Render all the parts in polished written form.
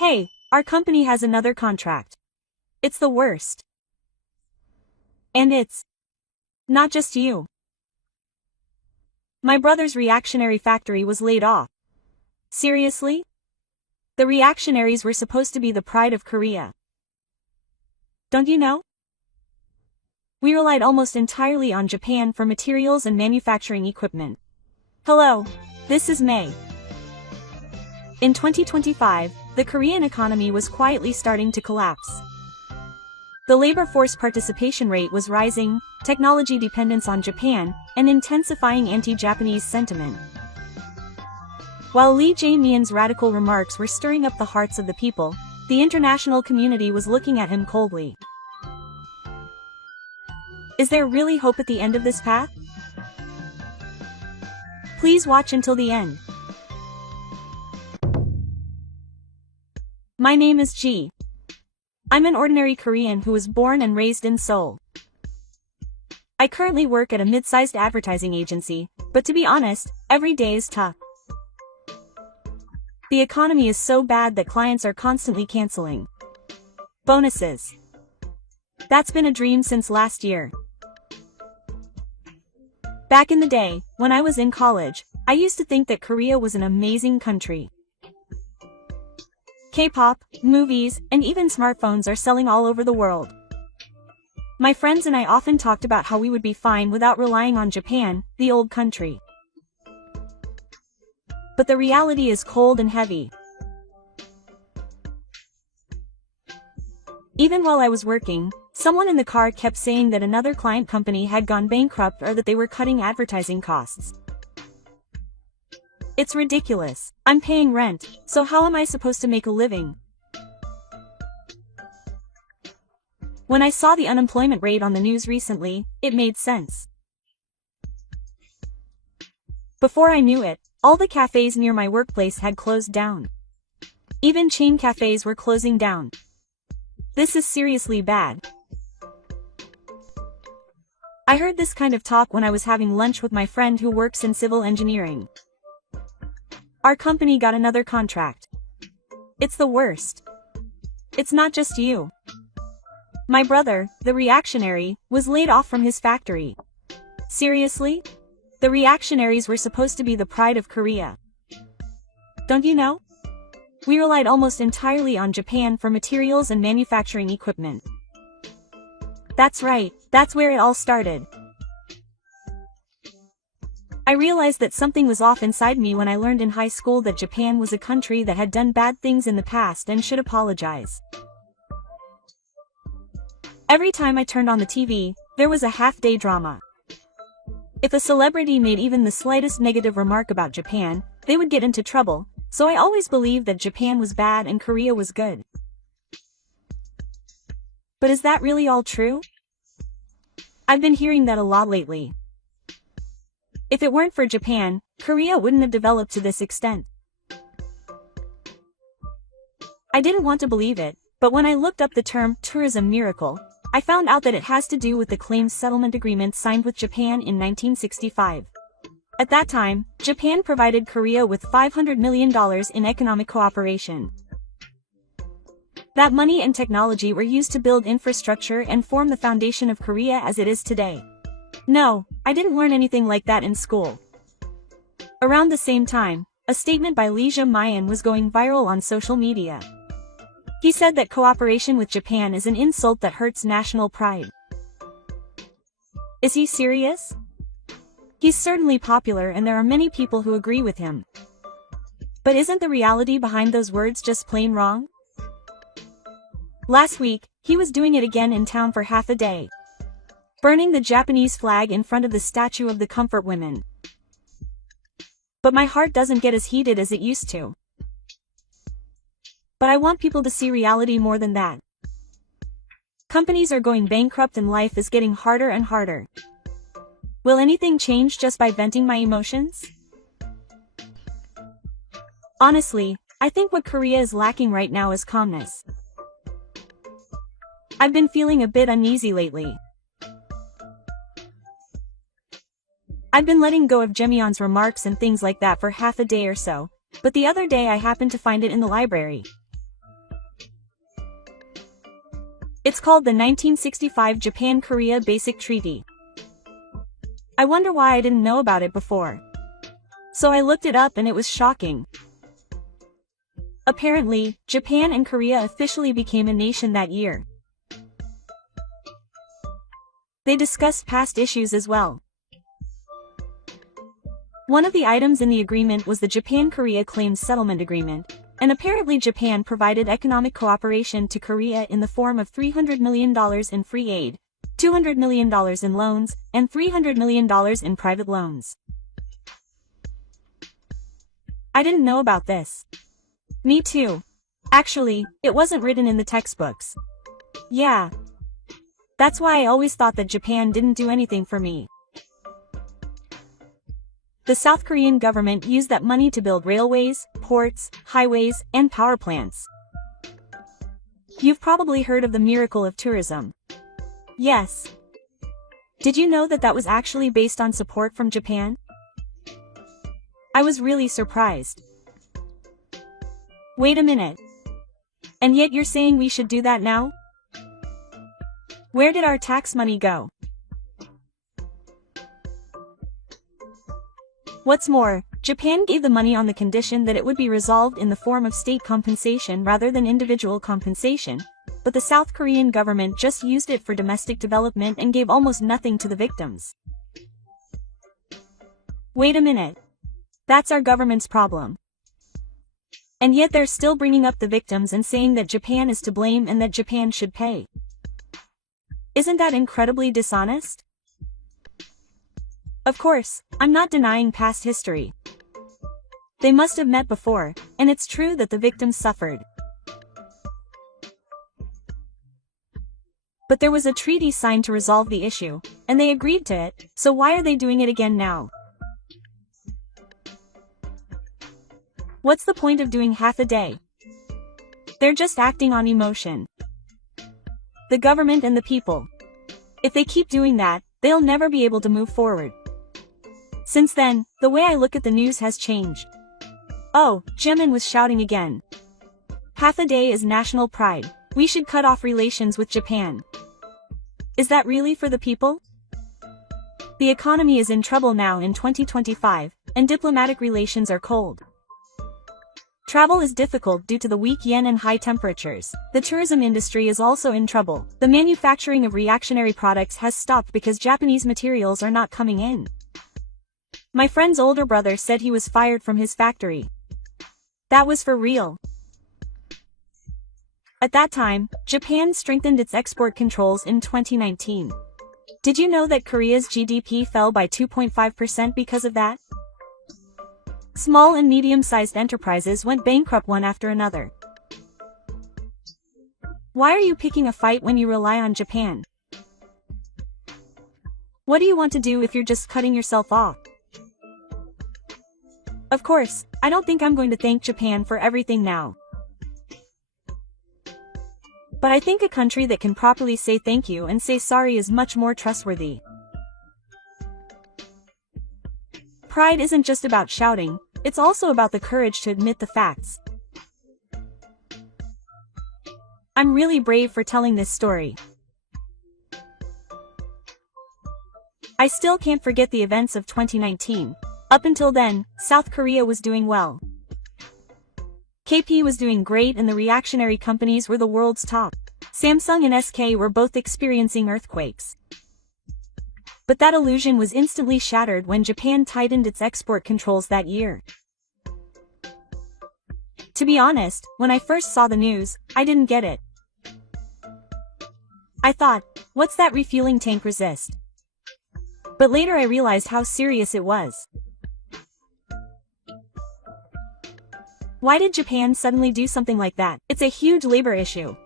Hey, our company has another contract. It's the worst. And it's not just you. My brother's reactionary factory was laid off. Seriously? The reactionaries were supposed to be the pride of Korea. Don't you know? We relied almost entirely on Japan for materials and manufacturing equipment. Hello, this is May. In 2025, the Korean economy was quietly starting to collapse. The labor force participation rate was rising, technology dependence on Japan, and intensifying anti-Japanese sentiment. While Lee Jae-myun's radical remarks were stirring up the hearts of the people, the international community was looking at him coldly. Is there really hope at the end of this path? Please watch until the end. My name is Ji. I'm an ordinary Korean who was born and raised in Seoul. I currently work at a mid-sized advertising agency, but to be honest, every day is tough. The economy is so bad that clients are constantly canceling bonuses. That's been a dream since last year. Back in the day, when I was in college, I used to think that Korea was an amazing country. K-pop, movies, and even smartphones are selling all over the world. My friends and I often talked about how we would be fine without relying on Japan, the old country. But the reality is cold and heavy. Even while I was working, someone in the car kept saying that another client company had gone bankrupt or that they were cutting advertising costs. It's ridiculous. I'm paying rent, so how am I supposed to make a living? When I saw the unemployment rate on the news recently, it made sense. Before I knew it, all the cafes near my workplace had closed down. Even chain cafes were closing down. This is seriously bad. I heard this kind of talk when I was having lunch with my friend who works in civil engineering. Our company got another contract. It's the worst. It's not just you. My brother, the reactionary, was laid off from his factory. Seriously? The reactionaries were supposed to be the pride of Korea. Don't you know? We relied almost entirely on Japan for materials and manufacturing equipment. That's right, that's where it all started. I realized that something was off inside me when I learned in high school that Japan was a country that had done bad things in the past and should apologize. Every time I turned on the TV, there was a half-day drama. If a celebrity made even the slightest negative remark about Japan, they would get into trouble, so I always believed that Japan was bad and Korea was good. But is that really all true? I've been hearing that a lot lately. If it weren't for Japan, Korea wouldn't have developed to this extent. I didn't want to believe it, but when I looked up the term tourism miracle, I found out that it has to do with the claims settlement agreement signed with Japan in 1965. At that time, Japan provided Korea with $500 million in economic cooperation. That money and technology were used to build infrastructure and form the foundation of Korea as it is today. No, I didn't learn anything like that in school. Around the same time, a statement by Lee Jae-myun was going viral on social media. He said that cooperation with Japan is an insult that hurts national pride. Is he serious? He's certainly popular and there are many people who agree with him. But isn't the reality behind those words just plain wrong? Last week, he was doing it again in town for half a day, burning the Japanese flag in front of the statue of the comfort women. But my heart doesn't get as heated as it used to. But I want people to see reality more than that. Companies are going bankrupt and life is getting harder and harder. Will anything change just by venting my emotions? Honestly, I think what Korea is lacking right now is calmness. I've been feeling a bit uneasy lately. I've been letting go of Jae-myun's remarks and things like that for half a day or so, but the other day I happened to find it in the library. It's called the 1965 Japan-Korea Basic Treaty. I wonder why I didn't know about it before. So I looked it up and it was shocking. Apparently, Japan and Korea officially became a nation that year. They discussed past issues as well. One of the items in the agreement was the Japan-Korea Claims Settlement Agreement, and apparently Japan provided economic cooperation to Korea in the form of $300 million in free aid, $200 million in loans, and $300 million in private loans. I didn't know about this. Me too. Actually, it wasn't written in the textbooks. Yeah. That's why I always thought that Japan didn't do anything for me. The South Korean government used that money to build railways, ports, highways, and power plants. You've probably heard of the miracle of tourism. Yes. Did you know that that was actually based on support from Japan? I was really surprised. Wait a minute. And yet you're saying we should do that now? Where did our tax money go? What's more, Japan gave the money on the condition that it would be resolved in the form of state compensation rather than individual compensation, but the South Korean government just used it for domestic development and gave almost nothing to the victims. Wait a minute. That's our government's problem. And yet they're still bringing up the victims and saying that Japan is to blame and that Japan should pay. Isn't that incredibly dishonest? Of course, I'm not denying past history. They must have met before, and it's true that the victims suffered. But there was a treaty signed to resolve the issue, and they agreed to it, so why are they doing it again now? What's the point of doing half a day? They're just acting on emotion. The government and the people. If they keep doing that, they'll never be able to move forward. Since then, the way I look at the news has changed. Oh, Jimin was shouting again. Half a day is national pride. We should cut off relations with Japan. Is that really for the people? The economy is in trouble now in 2025, and diplomatic relations are cold. Travel is difficult due to the weak yen and high temperatures. The tourism industry is also in trouble. The manufacturing of reactionary products has stopped because Japanese materials are not coming in. My friend's older brother said he was fired from his factory. That was for real. At that time, Japan strengthened its export controls in 2019. Did you know that Korea's GDP fell by 2.5% because of that? Small and medium-sized enterprises went bankrupt one after another. Why are you picking a fight when you rely on Japan? What do you want to do if you're just cutting yourself off? Of course, I don't think I'm going to thank Japan for everything now. But I think a country that can properly say thank you and say sorry is much more trustworthy. Pride isn't just about shouting, it's also about the courage to admit the facts. I'm really brave for telling this story. I still can't forget the events of 2019. Up until then, South Korea was doing well. KP was doing great and the reactionary companies were the world's top. Samsung and SK were both experiencing earthquakes. But that illusion was instantly shattered when Japan tightened its export controls that year. To be honest, when I first saw the news, I didn't get it. I thought, what's that refueling tank resist? But later I realized how serious it was. Why did Japan suddenly do something like that? It's a huge labor issue.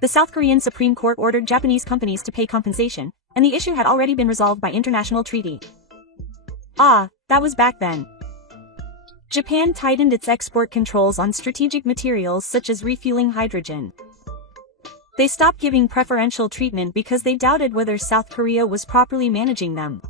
The South Korean Supreme Court ordered Japanese companies to pay compensation, and the issue had already been resolved by international treaty. Ah, that was back then. Japan tightened its export controls on strategic materials such as refueling hydrogen. They stopped giving preferential treatment because they doubted whether South Korea was properly managing them.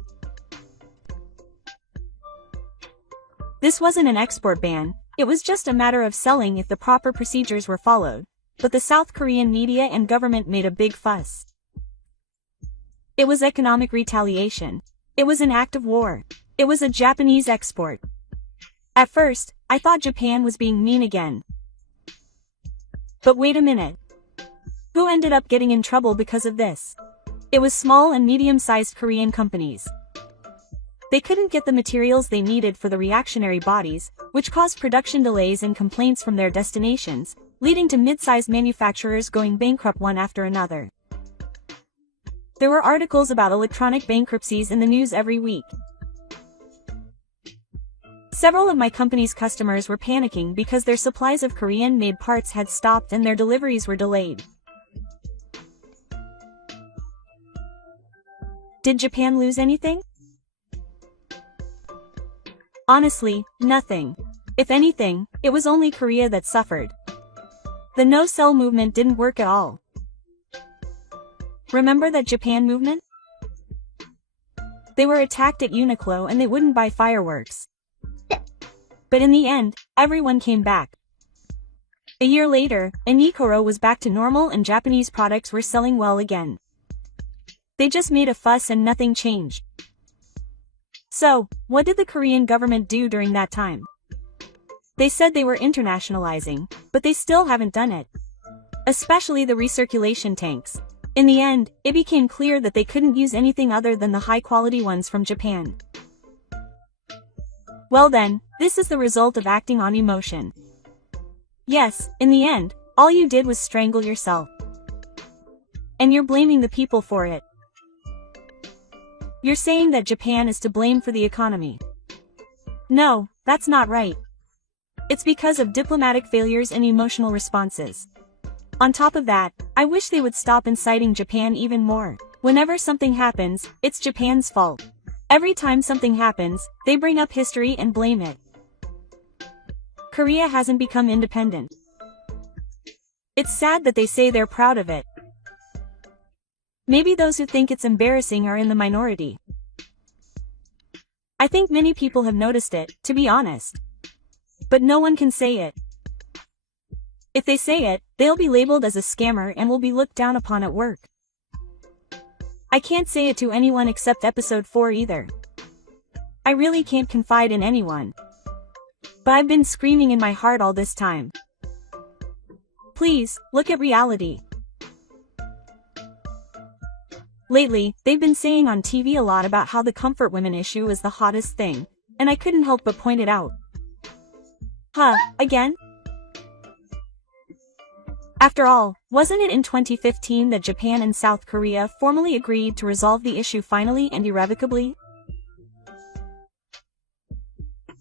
This wasn't an export ban, It was just a matter of selling if the proper procedures were followed, but the South Korean media and government made a big fuss. It was economic retaliation. It was an act of war. It was a Japanese export. At first, I thought Japan was being mean again. But wait a minute. Who ended up getting in trouble because of this? It was small and medium-sized Korean companies. They couldn't get the materials they needed for the reactionary bodies, which caused production delays and complaints from their destinations, leading to mid-sized manufacturers going bankrupt one after another. There were articles about electronic bankruptcies in the news every week. Several of my company's customers were panicking because their supplies of Korean-made parts had stopped and their deliveries were delayed. Did Japan lose anything? Honestly, nothing. If anything, it was only Korea that suffered. The no-sell movement didn't work at all. Remember that Japan movement? They were attacked at Uniqlo and they wouldn't buy fireworks. But in the end, everyone came back. A year later, Uniqlo was back to normal and Japanese products were selling well again. They just made a fuss and nothing changed. So, what did the Korean government do during that time? They said they were internationalizing, but they still haven't done it. Especially the recirculation tanks. In the end, it became clear that they couldn't use anything other than the high-quality ones from Japan. Well then, this is the result of acting on emotion. Yes, in the end, all you did was strangle yourself. And you're blaming the people for it. You're saying that Japan is to blame for the economy. No, that's not right. It's because of diplomatic failures and emotional responses. On top of that, I wish they would stop inciting Japan even more. Whenever something happens, it's Japan's fault. Every time something happens, they bring up history and blame it. Korea hasn't become independent. It's sad that they say they're proud of it. Maybe those who think it's embarrassing are in the minority. I think many people have noticed it, to be honest. But no one can say it. If they say it, they'll be labeled as a scammer and will be looked down upon at work. I can't say it to anyone except episode 4 either. I really can't confide in anyone. But I've been screaming in my heart all this time. Please, look at reality. Lately, they've been saying on TV a lot about how the comfort women issue is the hottest thing, and I couldn't help but point it out. Huh, again? After all, wasn't it in 2015 that Japan and South Korea formally agreed to resolve the issue finally and irrevocably?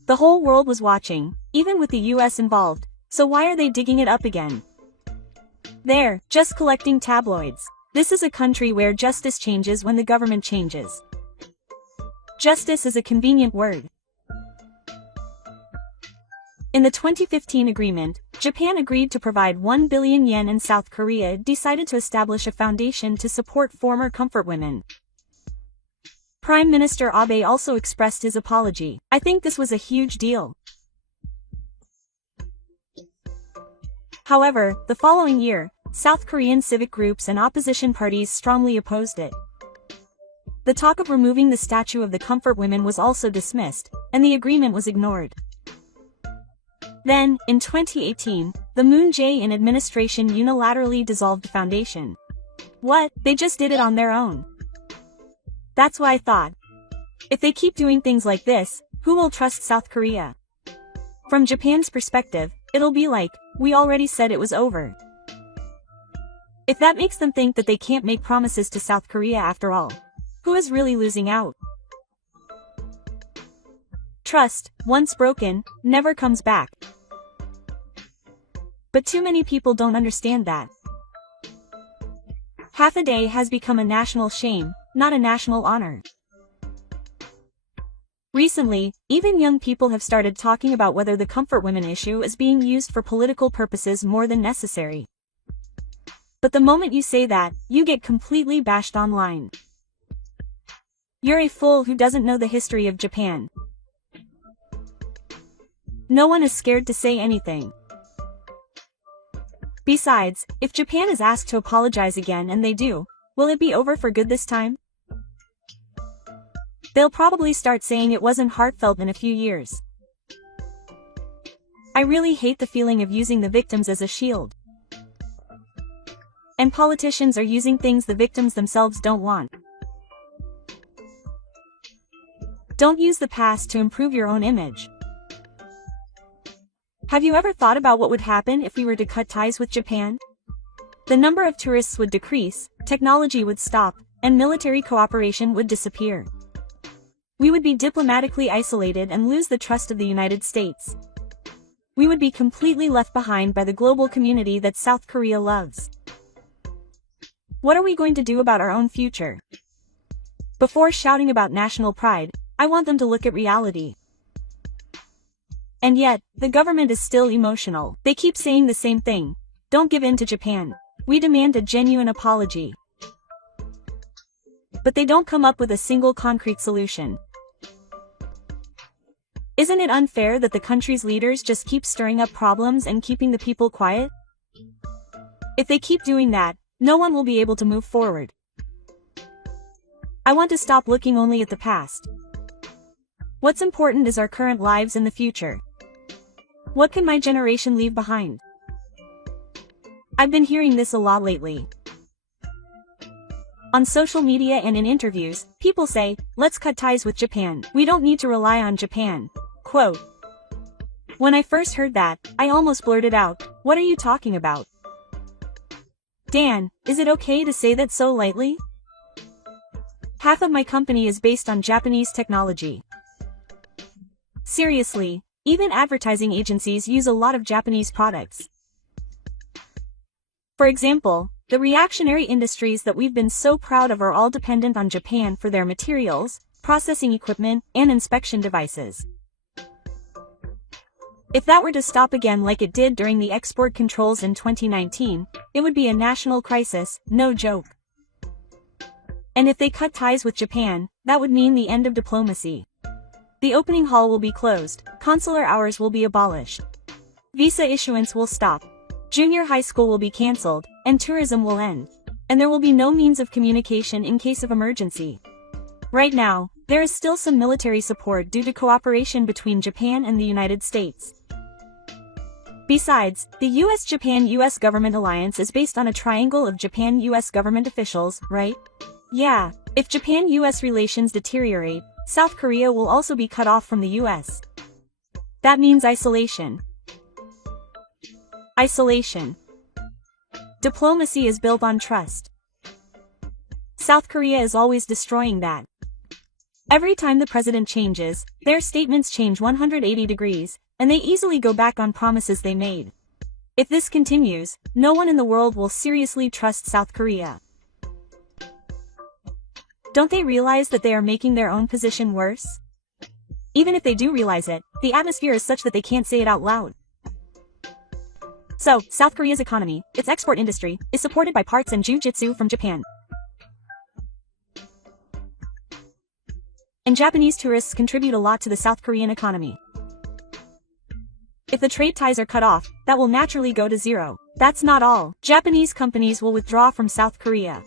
The whole world was watching, even with the US involved, so why are they digging it up again? They're just collecting tabloids. This is a country where justice changes when the government changes. Justice is a convenient word. In the 2015 agreement, Japan agreed to provide 1 billion yen and South Korea decided to establish a foundation to support former comfort women. Prime Minister Abe also expressed his apology. I think this was a huge deal. However, the following year, South Korean civic groups and opposition parties strongly opposed it. The talk of removing the statue of the comfort women was also dismissed, and the agreement was ignored. Then, in 2018, the Moon Jae-in administration unilaterally dissolved the foundation. What? They just did it on their own. That's why I thought. If they keep doing things like this, who will trust South Korea? From Japan's perspective, it'll be like, we already said it was over. If that makes them think that they can't make promises to South Korea after all, who is really losing out? Trust, once broken, never comes back. But too many people don't understand that. Half a day has become a national shame, not a national honor. Recently, even young people have started talking about whether the comfort women issue is being used for political purposes more than necessary. But the moment you say that, you get completely bashed online. You're a fool who doesn't know the history of Japan. no one is scared to say anything. Besides, if Japan is asked to apologize again and they do, will it be over for good this time? They'll probably start saying it wasn't heartfelt in a few years. I really hate the feeling of using the victims as a shield. And politicians are using things the victims themselves don't want. Don't use the past to improve your own image. Have you ever thought about what would happen if we were to cut ties with Japan? The number of tourists would decrease, technology would stop, and military cooperation would disappear. We would be diplomatically isolated and lose the trust of the United States. We would be completely left behind by the global community that South Korea loves. What are we going to do about our own future? Before shouting about national pride, I want them to look at reality. And yet, the government is still emotional. They keep saying the same thing. Don't give in to Japan. We demand a genuine apology. But they don't come up with a single concrete solution. Isn't it unfair that the country's leaders just keep stirring up problems and keeping the people quiet? If they keep doing that, no one will be able to move forward. I want to stop looking only at the past. What's important is our current lives and the future. What can my generation leave behind? I've been hearing this a lot lately. On social media and in interviews, people say, let's cut ties with Japan. We don't need to rely on Japan. Quote. When I first heard that, I almost blurted out, what are you talking about? Dan, is it okay to say that so lightly? Half of my company is based on Japanese technology. Seriously, even advertising agencies use a lot of Japanese products. For example, the reactionary industries that we've been so proud of are all dependent on Japan for their materials, processing equipment, and inspection devices. If that were to stop again like it did during the export controls in 2019, it would be a national crisis, no joke. And if they cut ties with Japan, that would mean the end of diplomacy. The opening hall will be closed, consular hours will be abolished. Visa issuance will stop. Junior high school will be cancelled, and tourism will end. And there will be no means of communication in case of emergency. Right now, there is still some military support due to cooperation between Japan and the United States. Besides, the US-Japan-US government alliance is based on a triangle of Japan-US government officials, right? Yeah, if Japan-US relations deteriorate, South Korea will also be cut off from the US. That means isolation. Isolation. Diplomacy is built on trust. South Korea is always destroying that. Every time the president changes, their statements change 180 degrees, and they easily go back on promises they made. If this continues, no one in the world will seriously trust South Korea. Don't they realize that they are making their own position worse? Even if they do realize it, the atmosphere is such that they can't say it out loud. So, South Korea's economy, its export industry, is supported by parts and jiu-jitsu from Japan. And Japanese tourists contribute a lot to the South Korean economy. If the trade ties are cut off, that will naturally go to zero. That's not all. Japanese companies will withdraw from South Korea.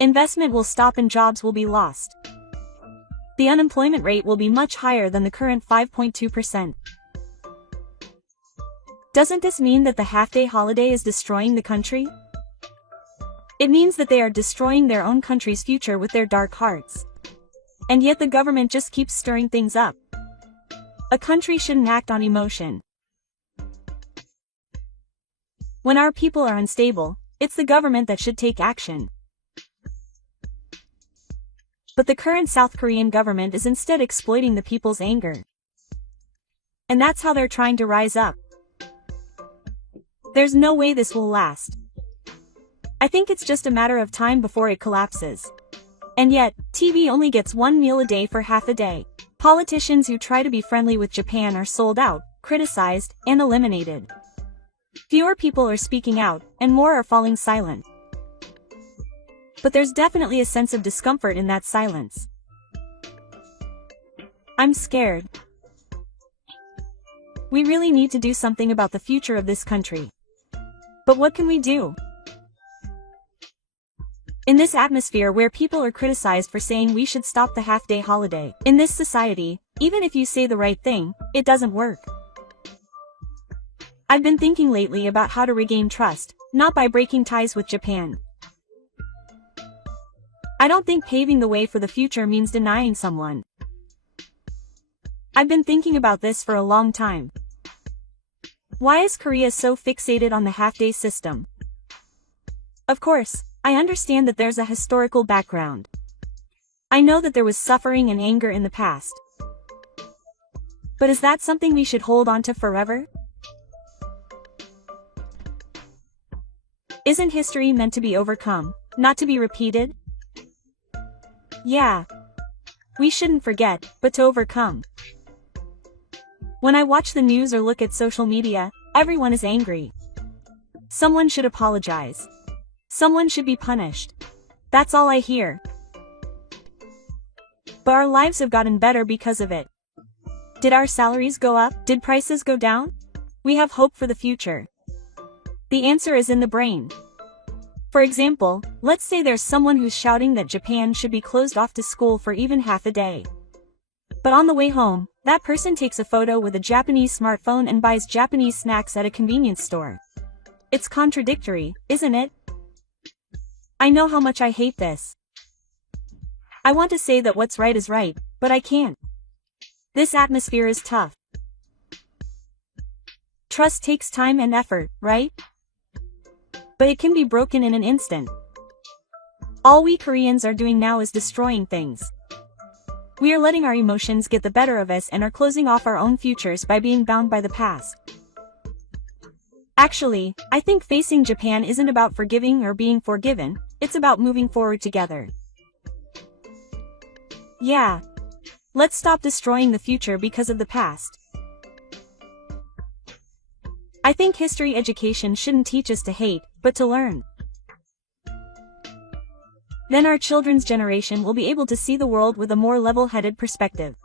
Investment will stop and jobs will be lost. The unemployment rate will be much higher than the current 5.2%. Doesn't this mean that the half-day holiday is destroying the country? It means that they are destroying their own country's future with their dark hearts. And yet the government just keeps stirring things up. A country shouldn't act on emotion. When our people are unstable, it's the government that should take action. But the current South Korean government is instead exploiting the people's anger. And that's how they're trying to rise up. There's no way this will last. I think it's just a matter of time before it collapses. And yet, TV only gets one meal a day for half a day. Politicians who try to be friendly with Japan are sold out, criticized, and eliminated. Fewer people are speaking out, and more are falling silent. But there's definitely a sense of discomfort in that silence. I'm scared. We really need to do something about the future of this country. But what can we do? In this atmosphere where people are criticized for saying we should stop the half-day holiday, in this society, even if you say the right thing, it doesn't work. I've been thinking lately about how to regain trust, not by breaking ties with Japan. I don't think paving the way for the future means denying someone. I've been thinking about this for a long time. Why is Korea so fixated on the half-day system? Of course, I understand that there's a historical background. I know that there was suffering and anger in the past. But is that something we should hold on to forever? Isn't history meant to be overcome, not to be repeated? Yeah. We shouldn't forget, but to overcome. When I watch the news or look at social media, everyone is angry. Someone should apologize. Someone should be punished. That's all I hear. But our lives have gotten better because of it. Did our salaries go up? Did prices go down? We have hope for the future. The answer is in the brain. For example, let's say there's someone who's shouting that Japan should be closed off to school for even half a day. But on the way home, that person takes a photo with a Japanese smartphone and buys Japanese snacks at a convenience store. It's contradictory, isn't it? I know how much I hate this. I want to say that what's right is right, but I can't. This atmosphere is tough. Trust takes time and effort, right? But it can be broken in an instant. All we Koreans are doing now is destroying things. We are letting our emotions get the better of us and are closing off our own futures by being bound by the past. Actually, I think facing Japan isn't about forgiving or being forgiven, it's about moving forward together. Yeah. Let's stop destroying the future because of the past. I think history education shouldn't teach us to hate, but to learn. Then our children's generation will be able to see the world with a more level-headed perspective.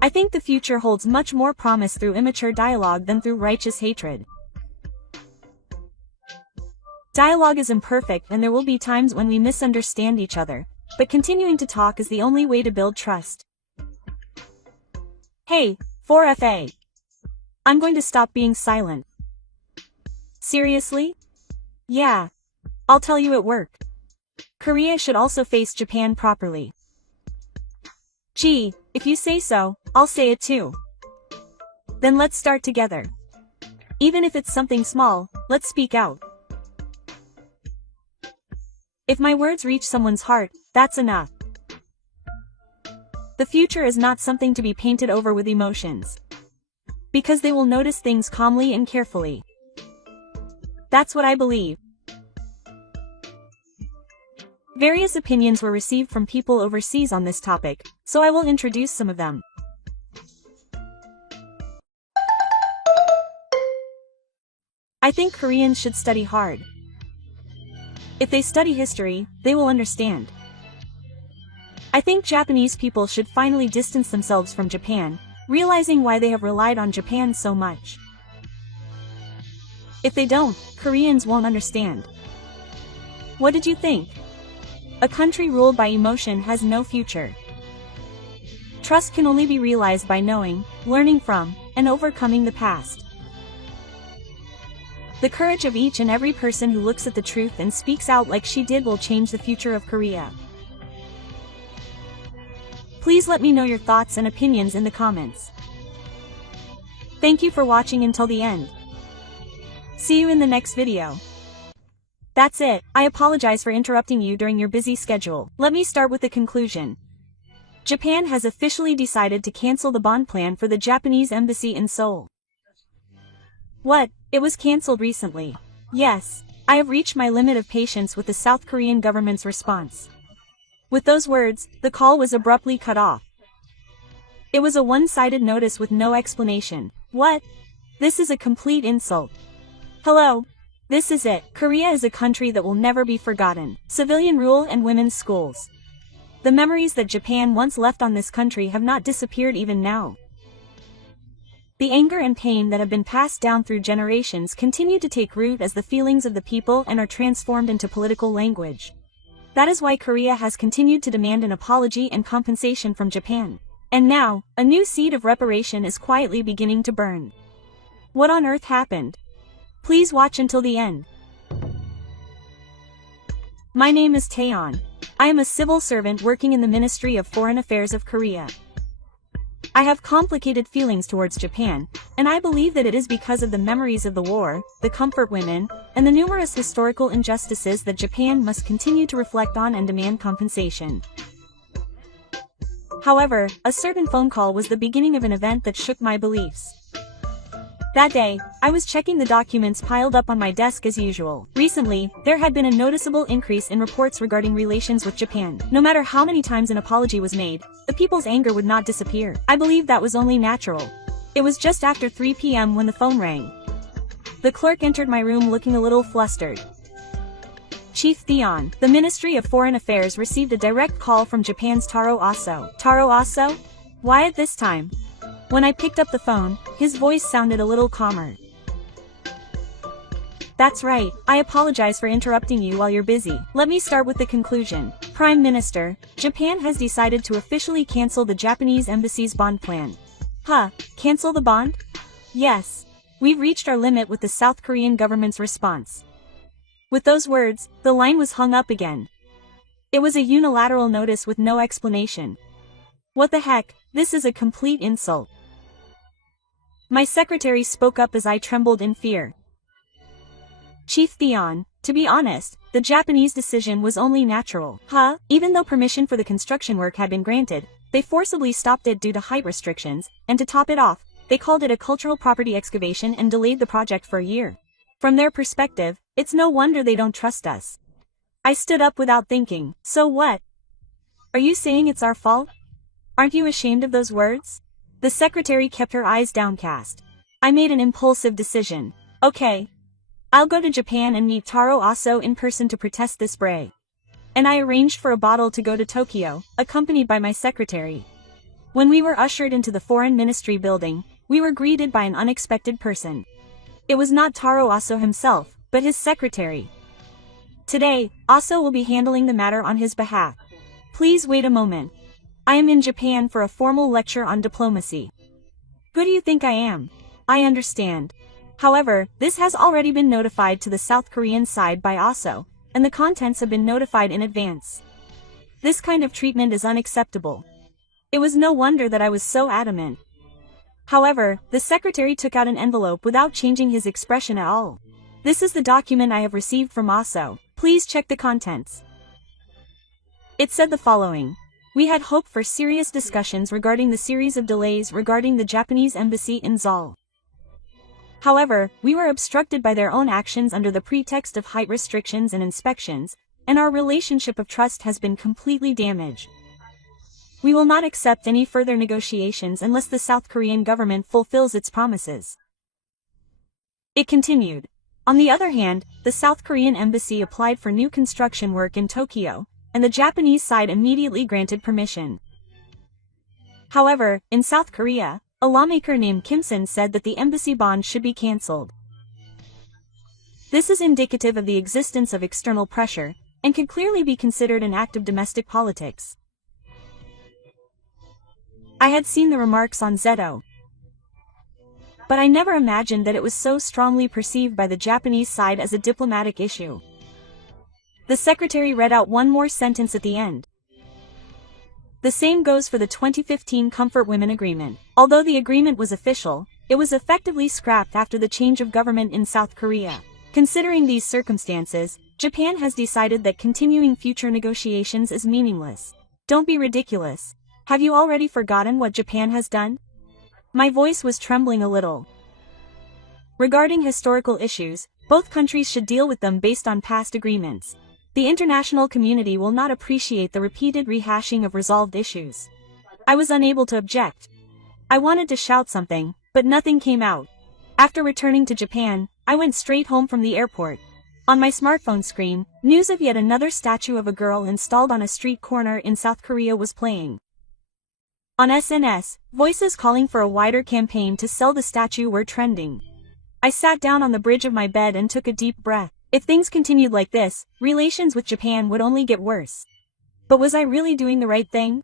I think the future holds much more promise through immature dialogue than through righteous hatred. Dialogue is imperfect and there will be times when we misunderstand each other, but continuing to talk is the only way to build trust. Hey, 4FA. I'm going to stop being silent. Seriously? Yeah. I'll tell you at work. Korea should also face Japan properly. Gee, if you say so, I'll say it too. Then let's start together. Even if it's something small, let's speak out. If my words reach someone's heart, that's enough. The future is not something to be painted over with emotions. Because they will notice things calmly and carefully. That's what I believe. Various opinions were received from people overseas on this topic, so I will introduce some of them. I think Koreans should study hard. If they study history, they will understand. I think Japanese people should finally distance themselves from Japan, realizing why they have relied on Japan so much. If they don't, Koreans won't understand. What did you think? A country ruled by emotion has no future. Trust can only be realized by knowing, learning from, and overcoming the past. The courage of each and every person who looks at the truth and speaks out like she did will change the future of Korea. Please let me know your thoughts and opinions in the comments. Thank you for watching until the end. See you in the next video. That's it. I apologize for interrupting you during your busy schedule. Let me start with the conclusion. Japan has officially decided to cancel the bond plan for the Japanese embassy in Seoul. What? It was cancelled recently. Yes, I have reached my limit of patience with the South Korean government's response. With those words, the call was abruptly cut off. It was a one-sided notice with no explanation. What? This is a complete insult. Hello? This is it. Korea is a country that will never be forgotten. Civilian rule and women's schools. The memories that Japan once left on this country have not disappeared even now. The anger and pain that have been passed down through generations continue to take root as the feelings of the people and are transformed into political language. That is why Korea has continued to demand an apology and compensation from Japan. And now, a new seed of reparation is quietly beginning to burn. What on earth happened? Please watch until the end. My name is Taeyeon. I am a civil servant working in the Ministry of Foreign Affairs of Korea. I have complicated feelings towards Japan, and I believe that it is because of the memories of the war, the comfort women, and the numerous historical injustices that Japan must continue to reflect on and demand compensation. However, a certain phone call was the beginning of an event that shook my beliefs. That day, I was checking the documents piled up on my desk as usual. Recently, there had been a noticeable increase in reports regarding relations with Japan. No matter how many times an apology was made, the people's anger would not disappear. I believed that was only natural. It was just after 3 p.m. when the phone rang. The clerk entered my room looking a little flustered. Chief Theon, the Ministry of Foreign Affairs received a direct call from Japan's Taro Aso. Taro Aso? Why at this time? When I picked up the phone, his voice sounded a little calmer. That's right, I apologize for interrupting you while you're busy. Let me start with the conclusion. Prime Minister, Japan has decided to officially cancel the Japanese embassy's bond plan. Huh, cancel the bond? Yes. We've reached our limit with the South Korean government's response. With those words, the line was hung up again. It was a unilateral notice with no explanation. What the heck, this is a complete insult. My secretary spoke up as I trembled in fear. Chief Theon, to be honest, the Japanese decision was only natural. Huh? Even though permission for the construction work had been granted, they forcibly stopped it due to height restrictions, and to top it off, they called it a cultural property excavation and delayed the project for a year. From their perspective, it's no wonder they don't trust us. I stood up without thinking. So what? Are you saying it's our fault? Aren't you ashamed of those words? The secretary kept her eyes downcast. I made an impulsive decision. Okay. I'll go to Japan and meet Taro Aso in person to protest this bray. And I arranged for a bottle to go to Tokyo, accompanied by my secretary. When we were ushered into the Foreign Ministry building, we were greeted by an unexpected person. It was not Taro Aso himself, but his secretary. Today, Aso will be handling the matter on his behalf. Please wait a moment. I am in Japan for a formal lecture on diplomacy. Who do you think I am? I understand. However, this has already been notified to the South Korean side by Aso, and the contents have been notified in advance. This kind of treatment is unacceptable. It was no wonder that I was so adamant. However, the secretary took out an envelope without changing his expression at all. This is the document I have received from Aso. Please check the contents. It said the following. We had hoped for serious discussions regarding the series of delays regarding the Japanese embassy in Seoul. However, we were obstructed by their own actions under the pretext of height restrictions and inspections, and our relationship of trust has been completely damaged. We will not accept any further negotiations unless the South Korean government fulfills its promises. It continued. On the other hand, the South Korean embassy applied for new construction work in Tokyo, and the Japanese side immediately granted permission. However, in South Korea, a lawmaker named Kimson said that the embassy bond should be cancelled. This is indicative of the existence of external pressure, and can clearly be considered an act of domestic politics. I had seen the remarks on Zeto, but I never imagined that it was so strongly perceived by the Japanese side as a diplomatic issue. The secretary read out one more sentence at the end. The same goes for the 2015 Comfort Women Agreement. Although the agreement was official, it was effectively scrapped after the change of government in South Korea. Considering these circumstances, Japan has decided that continuing future negotiations is meaningless. Don't be ridiculous. Have you already forgotten what Japan has done? My voice was trembling a little. Regarding historical issues, both countries should deal with them based on past agreements. The international community will not appreciate the repeated rehashing of resolved issues. I was unable to object. I wanted to shout something, but nothing came out. After returning to Japan, I went straight home from the airport. On my smartphone screen, news of yet another statue of a girl installed on a street corner in South Korea was playing. On SNS, voices calling for a wider campaign to sell the statue were trending. I sat down on the bridge of my bed and took a deep breath. If things continued like this, relations with Japan would only get worse. But was I really doing the right thing?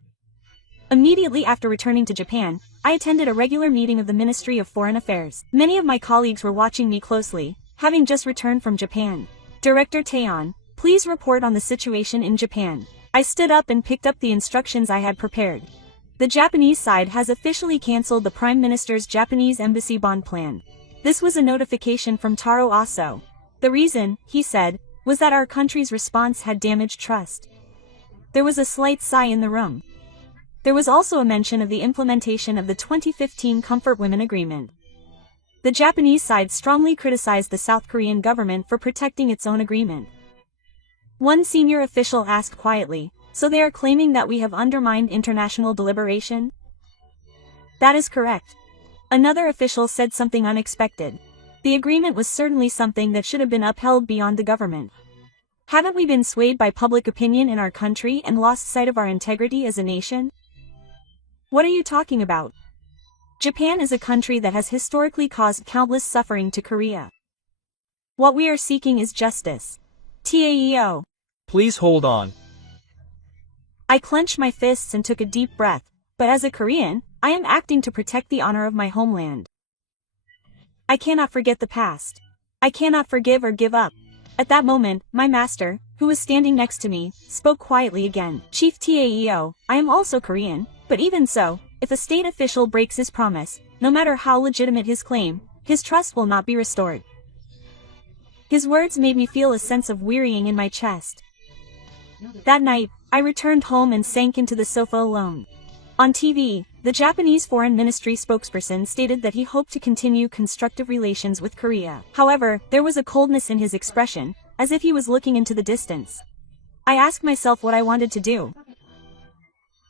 Immediately after returning to Japan, I attended a regular meeting of the Ministry of Foreign Affairs. Many of my colleagues were watching me closely, having just returned from Japan. Director Taeon, please report on the situation in Japan. I stood up and picked up the instructions I had prepared. The Japanese side has officially cancelled the Prime Minister's Japanese embassy bond plan. This was a notification from Taro Aso. The reason, he said, was that our country's response had damaged trust. There was a slight sigh in the room. There was also a mention of the implementation of the 2015 Comfort Women Agreement. The Japanese side strongly criticized the South Korean government for protecting its own agreement. One senior official asked quietly, "So they are claiming that we have undermined international deliberation?" That is correct. Another official said something unexpected. The agreement was certainly something that should have been upheld beyond the government. Haven't we been swayed by public opinion in our country and lost sight of our integrity as a nation? What are you talking about? Japan is a country that has historically caused countless suffering to Korea. What we are seeking is justice. TAEO. Please hold on. I clenched my fists and took a deep breath, but as a Korean, I am acting to protect the honor of my homeland. I cannot forget the past. I cannot forgive or give up. At that moment, my master, who was standing next to me, spoke quietly again. Chief Taeo, I am also Korean, but even so, if a state official breaks his promise, no matter how legitimate his claim, his trust will not be restored. His words made me feel a sense of wearying in my chest. That night, I returned home and sank into the sofa alone. On TV, the Japanese Foreign Ministry spokesperson stated that he hoped to continue constructive relations with Korea. However, there was a coldness in his expression, as if he was looking into the distance. I asked myself what I wanted to do.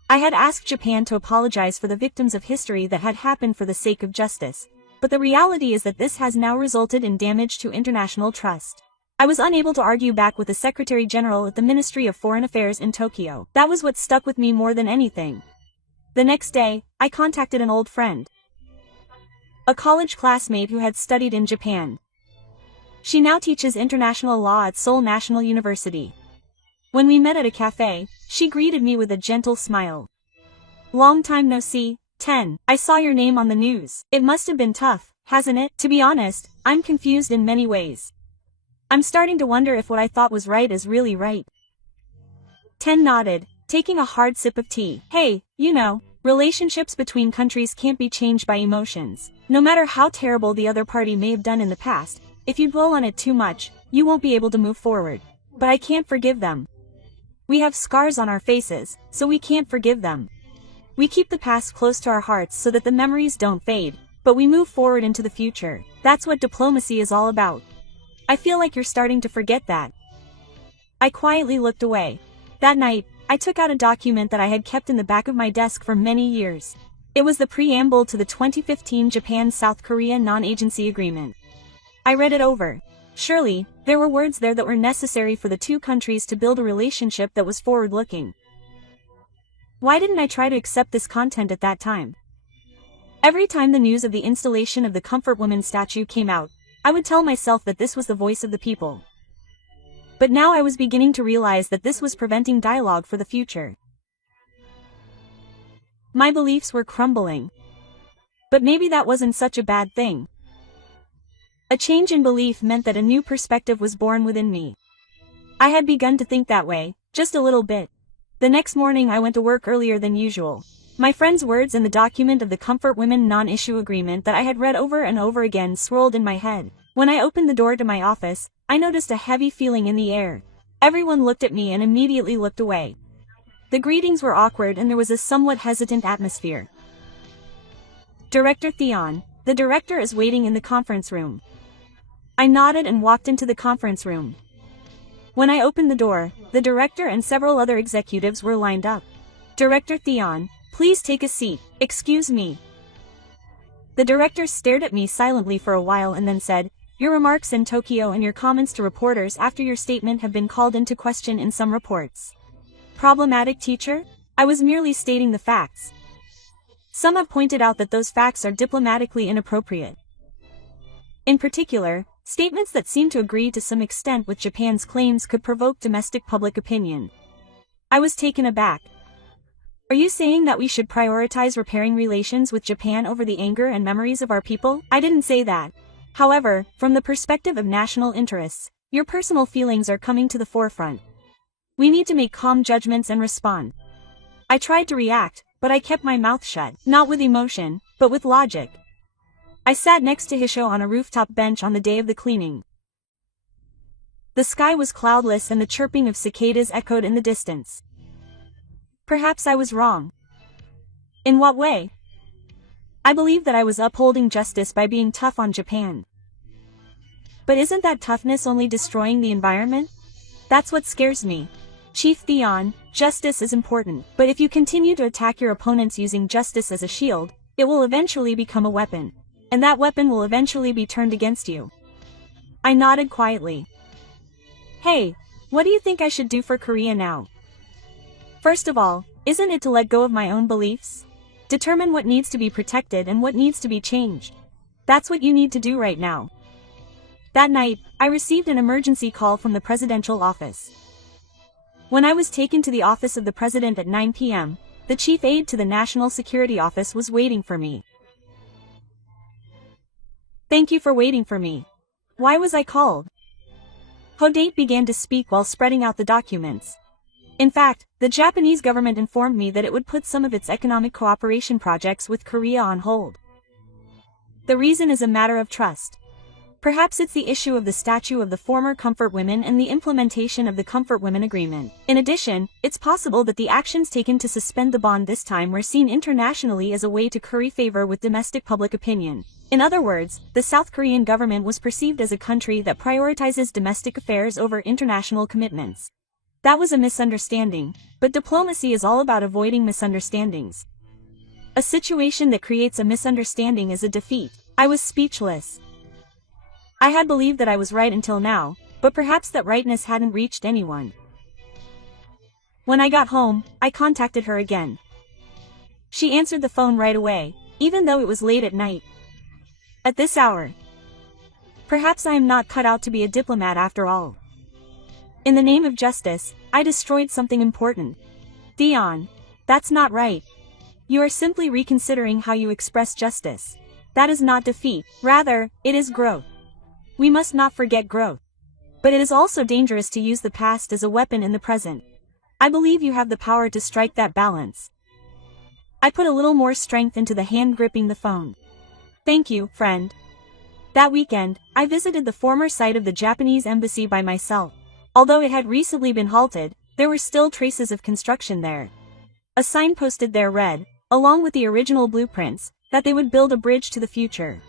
I had asked Japan to apologize for the victims of history that had happened for the sake of justice, but the reality is that this has now resulted in damage to international trust. I was unable to argue back with the Secretary General at the Ministry of Foreign Affairs in Tokyo. That was what stuck with me more than anything. The next day, I contacted an old friend. A college classmate who had studied in Japan. She now teaches international law at Seoul National University. When we met at a cafe, she greeted me with a gentle smile. "Long time no see, Ten. I saw your name on the news. It must have been tough, hasn't it? To be honest, I'm confused in many ways. I'm starting to wonder if what I thought was right is really right." Ten nodded, taking a hard sip of tea. "Hey, you know, relationships between countries can't be changed by emotions. No matter how terrible the other party may have done in the past, if you dwell on it too much, you won't be able to move forward. But I can't forgive them. We have scars on our faces, so we can't forgive them. We keep the past close to our hearts so that the memories don't fade, but we move forward into the future. That's what diplomacy is all about. I feel like you're starting to forget that." I quietly looked away. That night, I took out a document that I had kept in the back of my desk for many years. It was the preamble to the 2015 Japan-South Korea non-agency agreement. I read it over. Surely, there were words there that were necessary for the two countries to build a relationship that was forward-looking. Why didn't I try to accept this content at that time? Every time the news of the installation of the Comfort Woman statue came out, I would tell myself that this was the voice of the people. But now I was beginning to realize that this was preventing dialogue for the future. My beliefs were crumbling. But maybe that wasn't such a bad thing. A change in belief meant that a new perspective was born within me. I had begun to think that way, just a little bit. The next morning I went to work earlier than usual. My friend's words in the document of the Comfort Women non-issue agreement that I had read over and over again swirled in my head. When I opened the door to my office, I noticed a heavy feeling in the air. Everyone looked at me and immediately looked away. The greetings were awkward and there was a somewhat hesitant atmosphere. "Director Theon, the director is waiting in the conference room." I nodded and walked into the conference room. When I opened the door, the director and several other executives were lined up. "Director Theon, please take a seat. Excuse me." The director stared at me silently for a while and then said, "Your remarks in Tokyo and your comments to reporters after your statement have been called into question in some reports." Problematic, teacher? I was merely stating the facts. some have pointed out that those facts are diplomatically inappropriate. In particular, statements that seem to agree to some extent with Japan's claims could provoke domestic public opinion. I was taken aback. Are you saying that we should prioritize repairing relations with Japan over the anger and memories of our people? I didn't say that. However, from the perspective of national interests, your personal feelings are coming to the forefront. We need to make calm judgments and respond. I tried to react, but I kept my mouth shut, not with emotion, but with logic. I sat next to Hisho on a rooftop bench on the day of the cleaning. The sky was cloudless and the chirping of cicadas echoed in the distance. Perhaps I was wrong. In what way? I believed that I was upholding justice by being tough on Japan. But isn't that toughness only destroying the environment? That's what scares me. Chief Theon, justice is important, but if you continue to attack your opponents using justice as a shield, it will eventually become a weapon. And that weapon will eventually be turned against you. I nodded quietly. Hey, what do you think I should do for Korea now? First of all, isn't it to let go of my own beliefs? Determine what needs to be protected and what needs to be changed. That's what you need to do right now. That night, I received an emergency call from the presidential office. When I was taken to the office of the president at 9 p.m., the chief aide to the National Security Office was waiting for me. Thank you for waiting for me. Why was I called? Hodate began to speak while spreading out the documents. In fact, the Japanese government informed me that it would put some of its economic cooperation projects with Korea on hold. The reason is a matter of trust. Perhaps it's the issue of the statue of the former Comfort Women and the implementation of the Comfort Women Agreement. In addition, it's possible that the actions taken to suspend the bond this time were seen internationally as a way to curry favor with domestic public opinion. In other words, the South Korean government was perceived as a country that prioritizes domestic affairs over international commitments. That was a misunderstanding, but diplomacy is all about avoiding misunderstandings. A situation that creates a misunderstanding is a defeat. I was speechless. I had believed that I was right until now, but perhaps that rightness hadn't reached anyone. When I got home, I contacted her again. She answered the phone right away, even though it was late at night. At this hour. Perhaps I am not cut out to be a diplomat after all. In the name of justice, I destroyed something important. Theon, that's not right. You are simply reconsidering how you express justice. That is not defeat, rather, it is growth. We must not forget growth. But it is also dangerous to use the past as a weapon in the present. I believe you have the power to strike that balance. I put a little more strength into the hand gripping the phone. Thank you, friend. That weekend, I visited the former site of the Japanese embassy by myself. Although it had recently been halted, there were still traces of construction there. A sign posted there read, along with the original blueprints, that they would build a bridge to the future.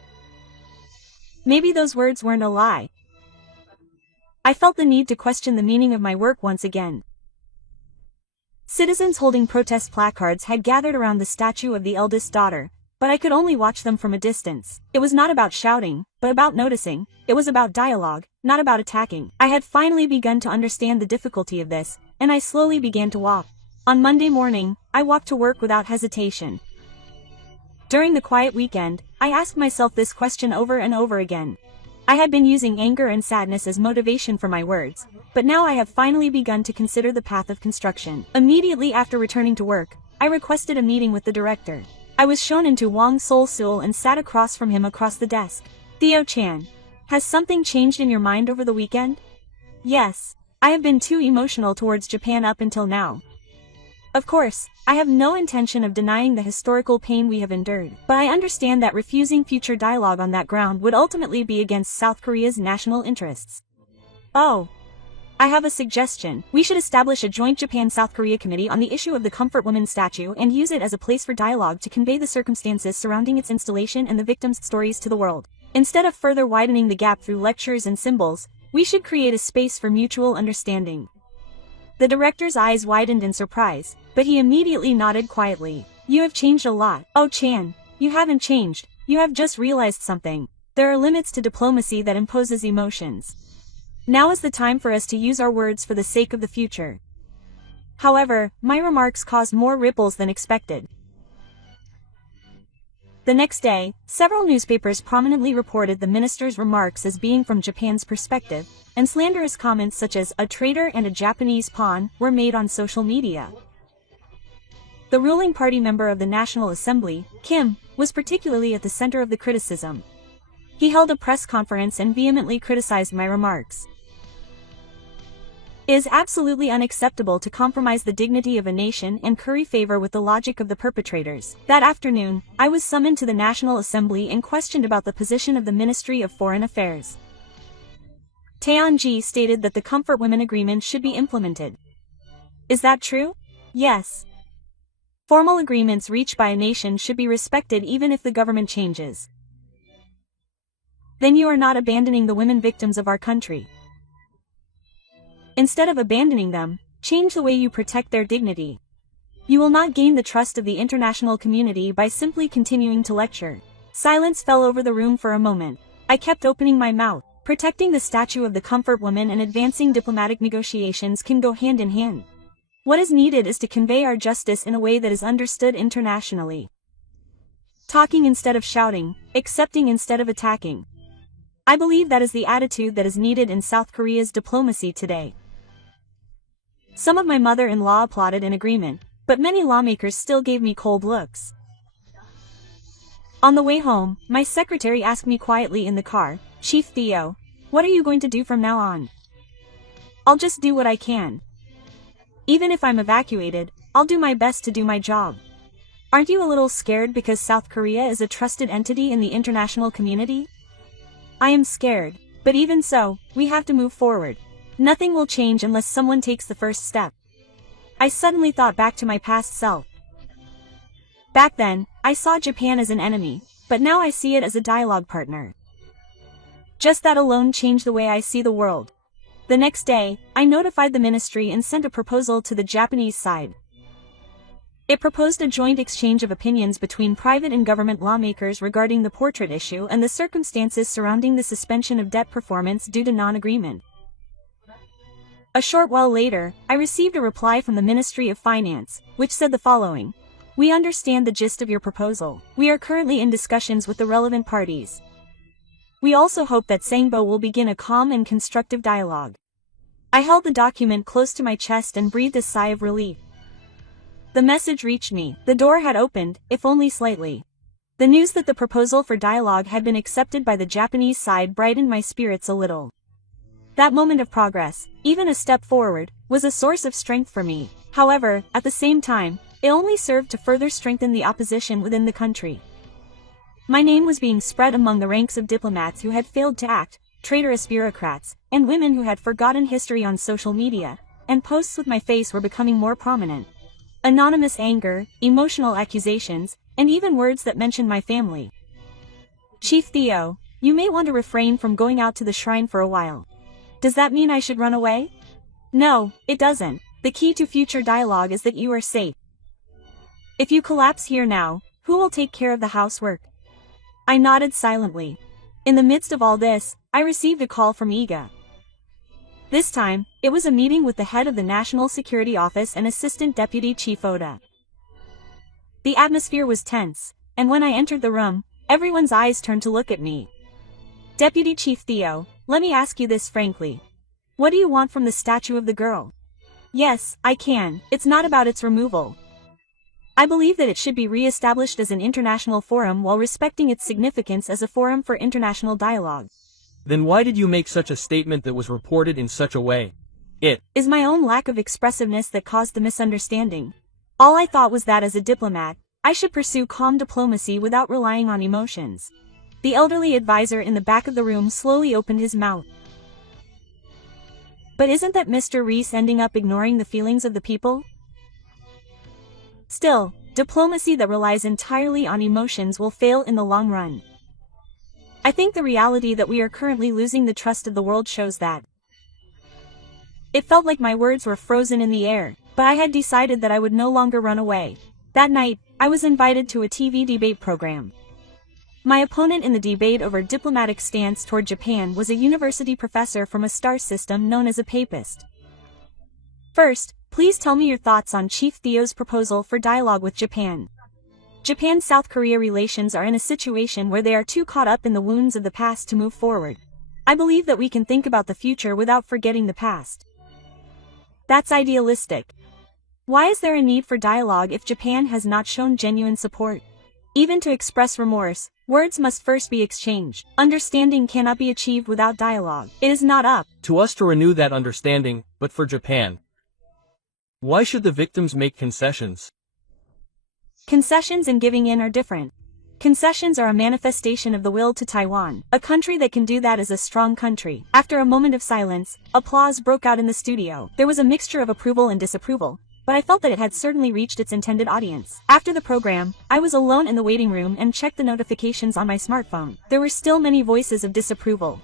Maybe those words weren't a lie. I felt the need to question the meaning of my work once again. Citizens holding protest placards had gathered around the statue of the eldest daughter, but I could only watch them from a distance. It was not about shouting, but about noticing. It was about dialogue, not about attacking. I had finally begun to understand the difficulty of this, and I slowly began to walk. On Monday morning, I walked to work without hesitation. During the quiet weekend, I asked myself this question over and over again. I had been using anger and sadness as motivation for my words, but now I have finally begun to consider the path of construction. Immediately after returning to work, I requested a meeting with the director. I was shown into Wang Sol-sul and sat across from him across the desk. Theo-chan, has something changed in your mind over the weekend? Yes, I have been too emotional towards Japan up until now. Of course, I have no intention of denying the historical pain we have endured, but I understand that refusing future dialogue on that ground would ultimately be against South Korea's national interests. Oh. I have a suggestion. We should establish a joint Japan-South Korea committee on the issue of the Comfort Woman statue and use it as a place for dialogue to convey the circumstances surrounding its installation and the victims' stories to the world. Instead of further widening the gap through lectures and symbols, we should create a space for mutual understanding. The director's eyes widened in surprise, but he immediately nodded quietly. You have changed a lot. Oh Chan, you haven't changed, you have just realized something. There are limits to diplomacy that imposes emotions. Now is the time for us to use our words for the sake of the future. However, my remarks caused more ripples than expected. The next day, several newspapers prominently reported the minister's remarks as being from Japan's perspective, and slanderous comments such as "a traitor" and "a Japanese pawn" were made on social media. The ruling party member of the National Assembly, Kim, was particularly at the center of the criticism. He held a press conference and vehemently criticized my remarks. It is absolutely unacceptable to compromise the dignity of a nation and curry favor with the logic of the perpetrators. That afternoon, I was summoned to the National Assembly and questioned about the position of the Ministry of Foreign Affairs. Taeon-ji stated that the Comfort Women Agreement should be implemented. Is that true? Yes. Formal agreements reached by a nation should be respected even if the government changes. Then you are not abandoning the women victims of our country. Instead of abandoning them, change the way you protect their dignity. You will not gain the trust of the international community by simply continuing to lecture. Silence fell over the room for a moment. I kept opening my mouth. Protecting the statue of the comfort woman and advancing diplomatic negotiations can go hand in hand. What is needed is to convey our justice in a way that is understood internationally. Talking instead of shouting, accepting instead of attacking. I believe that is the attitude that is needed in South Korea's diplomacy today. Some of my mother-in-law applauded in agreement, but many lawmakers still gave me cold looks. On the way home, my secretary asked me quietly in the car, "Chief Theo, what are you going to do from now on?" "I'll just do what I can. Even if I'm evacuated, I'll do my best to do my job." Aren't you a little scared because South Korea is a trusted entity in the international community? I am scared, but even so, we have to move forward. Nothing will change unless someone takes the first step. I suddenly thought back to my past self. Back then, I saw Japan as an enemy, but now I see it as a dialogue partner. Just that alone changed the way I see the world. The next day, I notified the ministry and sent a proposal to the Japanese side. It proposed a joint exchange of opinions between private and government lawmakers regarding the portrait issue and the circumstances surrounding the suspension of debt performance due to non-agreement. A short while later, I received a reply from the Ministry of Finance, which said the following: "We understand the gist of your proposal. We are currently in discussions with the relevant parties. We also hope that Sangbo will begin a calm and constructive dialogue." I held the document close to my chest and breathed a sigh of relief. The message reached me. The door had opened, if only slightly. The news that the proposal for dialogue had been accepted by the Japanese side brightened my spirits a little. That moment of progress, even a step forward, was a source of strength for me. However, at the same time, it only served to further strengthen the opposition within the country. My name was being spread among the ranks of diplomats who had failed to act, traitorous bureaucrats, and women who had forgotten history on social media, and posts with my face were becoming more prominent. Anonymous anger, emotional accusations, and even words that mentioned my family. "Chief Theo, you may want to refrain from going out to the shrine for a while." Does that mean I should run away? No, it doesn't. The key to future dialogue is that you are safe. If you collapse here now, who will take care of the housework? I nodded silently. In the midst of all this, I received a call from Iga. This time, it was a meeting with the head of the National Security Office and Assistant Deputy Chief Oda. The atmosphere was tense, and when I entered the room, everyone's eyes turned to look at me. "Deputy Chief Theo, let me ask you this frankly. What do you want from the statue of the girl?" "Yes, I can. It's not about its removal. I believe that it should be re-established as an international forum while respecting its significance as a forum for international dialogue." Then why did you make such a statement that was reported in such a way? It is my own lack of expressiveness that caused the misunderstanding. All I thought was that as a diplomat, I should pursue calm diplomacy without relying on emotions. The elderly advisor in the back of the room slowly opened his mouth. "But isn't that Mr. Reese ending up ignoring the feelings of the people?" Still, diplomacy that relies entirely on emotions will fail in the long run. I think the reality that we are currently losing the trust of the world shows that. It felt like my words were frozen in the air, but I had decided that I would no longer run away. That night, I was invited to a TV debate program. My opponent in the debate over diplomatic stance toward Japan was a university professor from a star system known as a papist. "First, please tell me your thoughts on Chief Theo's proposal for dialogue with Japan." Japan-South Korea relations are in a situation where they are too caught up in the wounds of the past to move forward. I believe that we can think about the future without forgetting the past. That's idealistic. Why is there a need for dialogue if Japan has not shown genuine support? Even to express remorse, words must first be exchanged. Understanding cannot be achieved without dialogue. It is not up to us to renew that understanding, but for Japan. Why should the victims make concessions? Concessions and giving in are different. Concessions are a manifestation of the will to Taiwan. A country that can do that is a strong country. After a moment of silence, applause broke out in the studio. There was a mixture of approval and disapproval, but I felt that it had certainly reached its intended audience. After the program, I was alone in the waiting room and checked the notifications on my smartphone. There were still many voices of disapproval.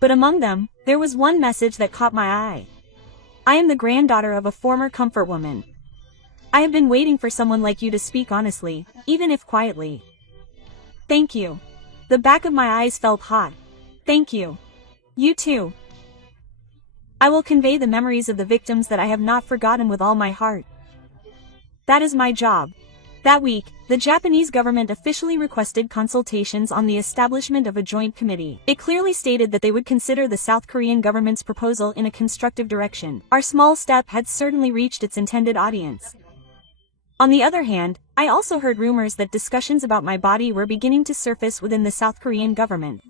But among them, there was one message that caught my eye. I am the granddaughter of a former comfort woman. I have been waiting for someone like you to speak honestly, even if quietly. Thank you. The back of my eyes felt hot. Thank you. You too. I will convey the memories of the victims that I have not forgotten with all my heart. That is my job. That week, the Japanese government officially requested consultations on the establishment of a joint committee. It clearly stated that they would consider the South Korean government's proposal in a constructive direction. Our small step had certainly reached its intended audience. On the other hand, I also heard rumors that discussions about my body were beginning to surface within the South Korean government.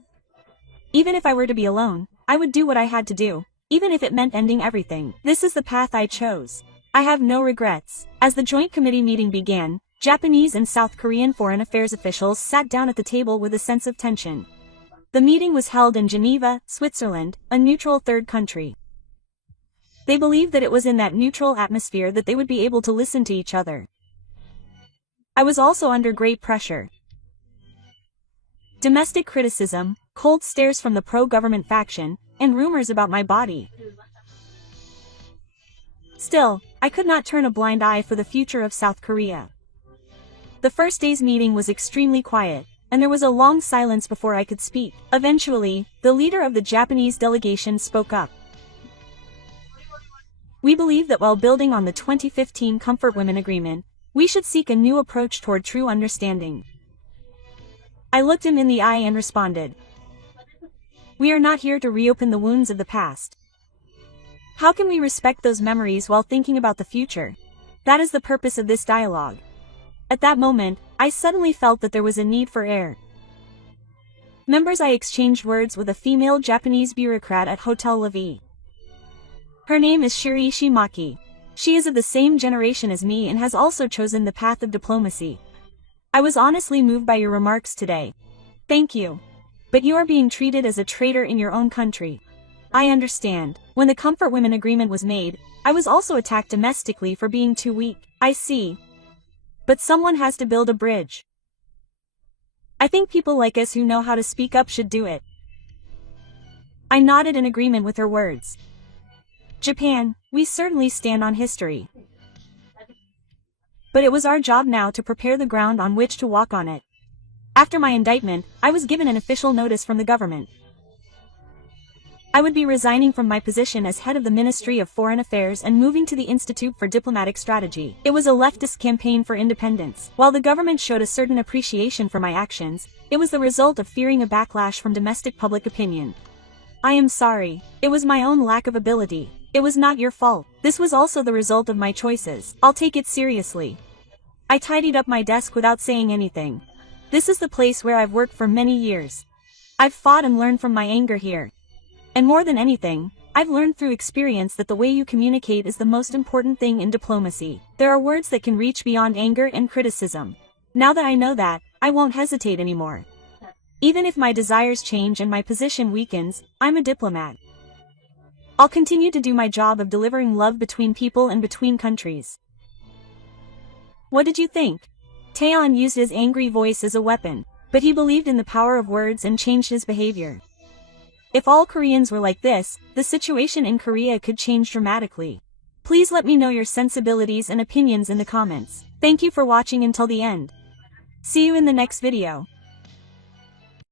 Even if I were to be alone, I would do what I had to do, even if it meant ending everything. This is the path I chose. I have no regrets. As the joint committee meeting began, Japanese and South Korean foreign affairs officials sat down at the table with a sense of tension. The meeting was held in Geneva, Switzerland, a neutral third country. They believed that it was in that neutral atmosphere that they would be able to listen to each other. I was also under great pressure. Domestic criticism, cold stares from the pro-government faction, and rumors about my body. Still, I could not turn a blind eye for the future of South Korea. The first day's meeting was extremely quiet, and there was a long silence before I could speak. Eventually, the leader of the Japanese delegation spoke up. We believe that while building on the 2015 Comfort Women Agreement, we should seek a new approach toward true understanding. I looked him in the eye and responded. We are not here to reopen the wounds of the past. How can we respect those memories while thinking about the future? That is the purpose of this dialogue. At that moment, I suddenly felt that there was a need for air. Members, I exchanged words with a female Japanese bureaucrat at Hotel La Vie. Her name is Shiriishi Maki. She is of the same generation as me and has also chosen the path of diplomacy. I was honestly moved by your remarks today. Thank you. But you are being treated as a traitor in your own country. I understand. When the Comfort Women Agreement was made, I was also attacked domestically for being too weak. I see. But someone has to build a bridge. I think people like us who know how to speak up should do it. I nodded in agreement with her words. Japan, we certainly stand on history. But it was our job now to prepare the ground on which to walk on it. After my indictment, I was given an official notice from the government. I would be resigning from my position as head of the Ministry of Foreign Affairs and moving to the Institute for Diplomatic Strategy. It was a leftist campaign for independence. While the government showed a certain appreciation for my actions, it was the result of fearing a backlash from domestic public opinion. I am sorry. It was my own lack of ability. It was not your fault. This was also the result of my choices. I'll take it seriously. I tidied up my desk without saying anything. This is the place where I've worked for many years. I've fought and learned from my anger here. And more than anything, I've learned through experience that the way you communicate is the most important thing in diplomacy. There are words that can reach beyond anger and criticism. Now that I know that, I won't hesitate anymore. Even if my desires change and my position weakens, I'm a diplomat. I'll continue to do my job of delivering love between people and between countries. What did you think? Taeyeon used his angry voice as a weapon, but he believed in the power of words and changed his behavior. If all Koreans were like this, the situation in Korea could change dramatically. Please let me know your sensibilities and opinions in the comments. Thank you for watching until the end. See you in the next video.